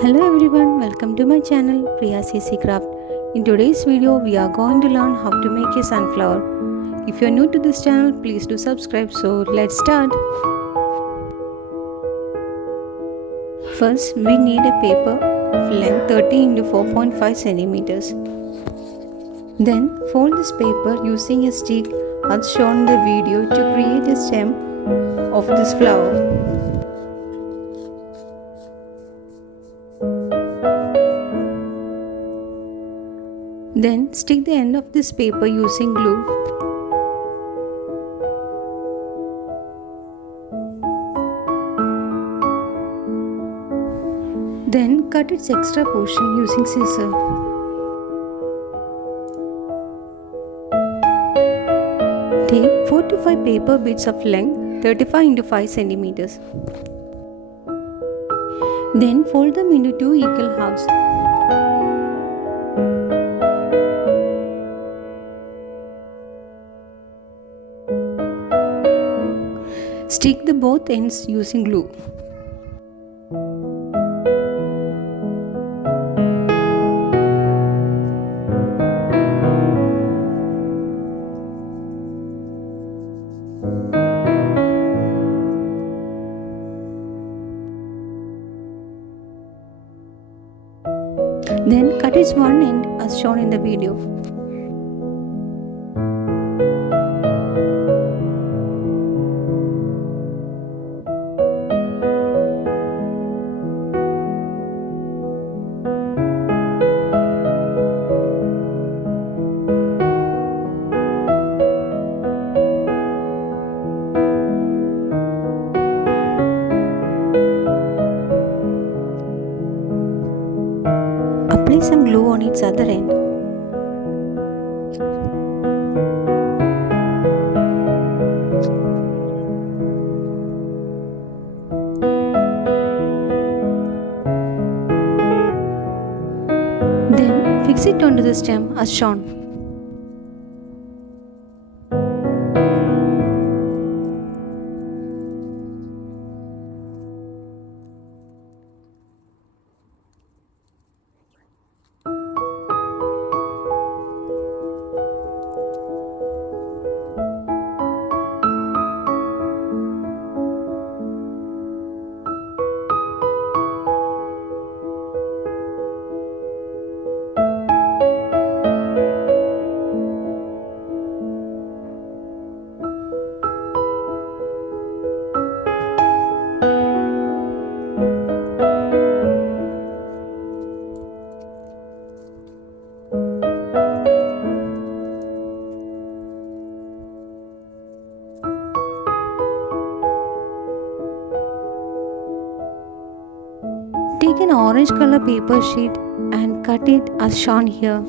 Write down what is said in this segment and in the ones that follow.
Hello everyone, welcome to my channel Priya CC Craft. In today's video, we are going to learn how to make a sunflower. If you are new to this channel, please do subscribe. So let's start. First, we need a paper of length 30 into 4.5 centimeters. Then fold this paper using a stick as shown in the video to create a stem of this flower. Then stick the end of this paper using glue. Then cut its extra portion using scissors. Take 4 to 5 paper bits of length 35 into 5 centimeters. Then fold them into 2 equal halves. Stick the both ends using glue. Then cut its one end as shown in the video. Apply some glue on its other end. Then fix it onto the stem as shown. Take an orange color paper sheet and cut it as shown here.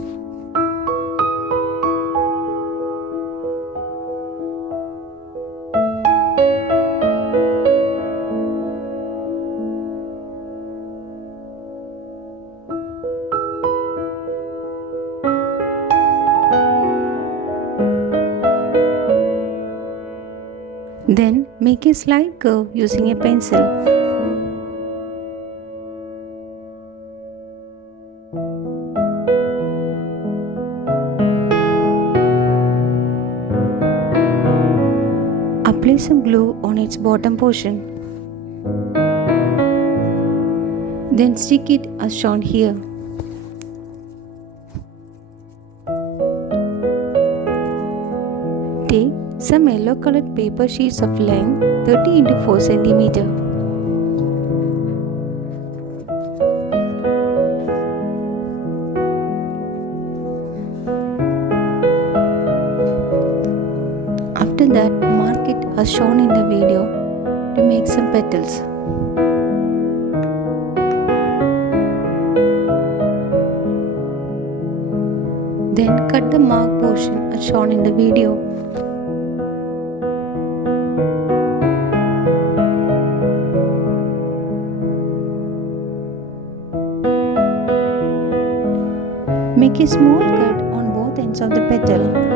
Then make a slight curve using a pencil. Apply some glue on its bottom portion. Then stick it as shown here. Take some yellow colored paper sheets of length 30 into 4 cm. After that, mark it as shown in the video to make some petals. Then cut the mark portion as shown in the video. Make a small cut on both ends of the petal.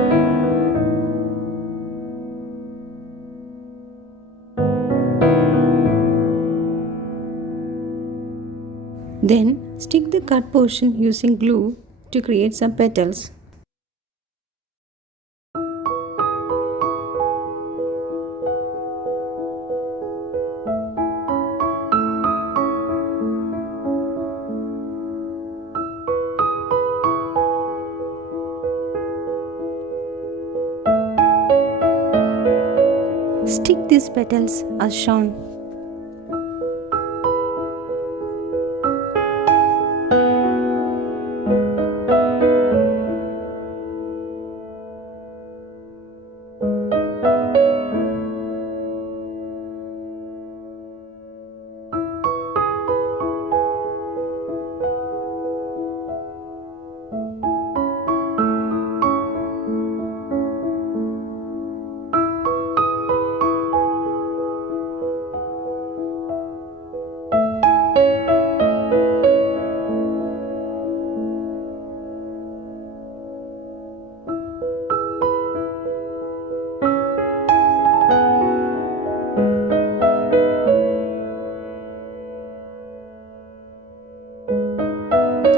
Then stick the cut portion using glue to create some petals. Stick these petals as shown.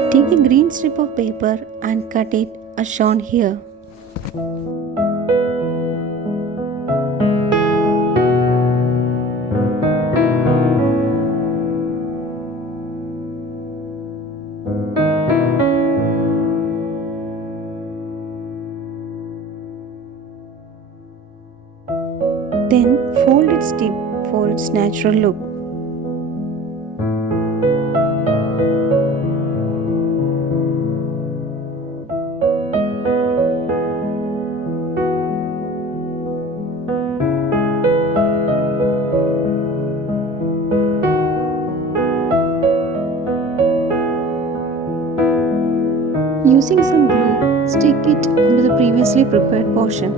Take a green strip of paper and cut it as shown here. Then fold its tip for its natural look. Using some glue, stick it onto the previously prepared portion.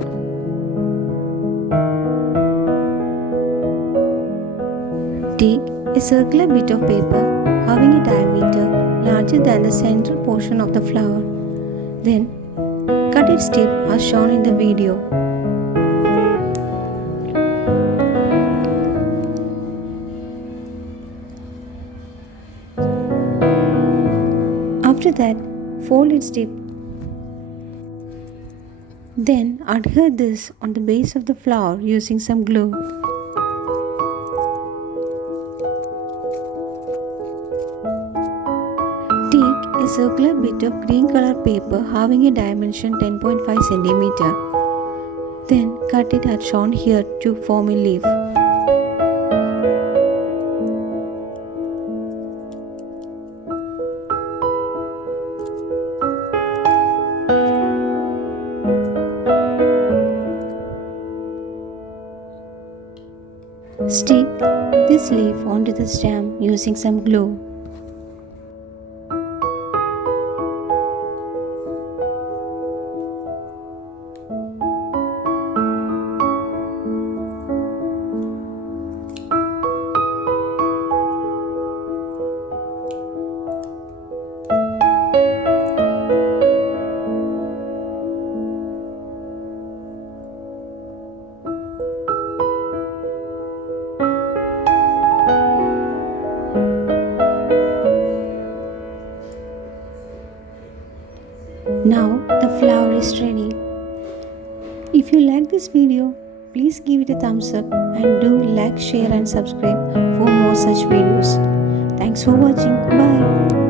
Take a circular bit of paper having a diameter larger than the central portion of the flower. Then cut its tip as shown in the video. After that, fold its tip. Then adhere this on the base of the flower using some glue. Take a circular bit of green color paper having a dimension 10.5 cm. Then cut it as shown here to form a leaf. Stick this leaf onto the stem using some glue. Now the flower is ready. If you like this video, please give it a thumbs up and do like, share and subscribe for more such videos. Thanks for watching. Bye.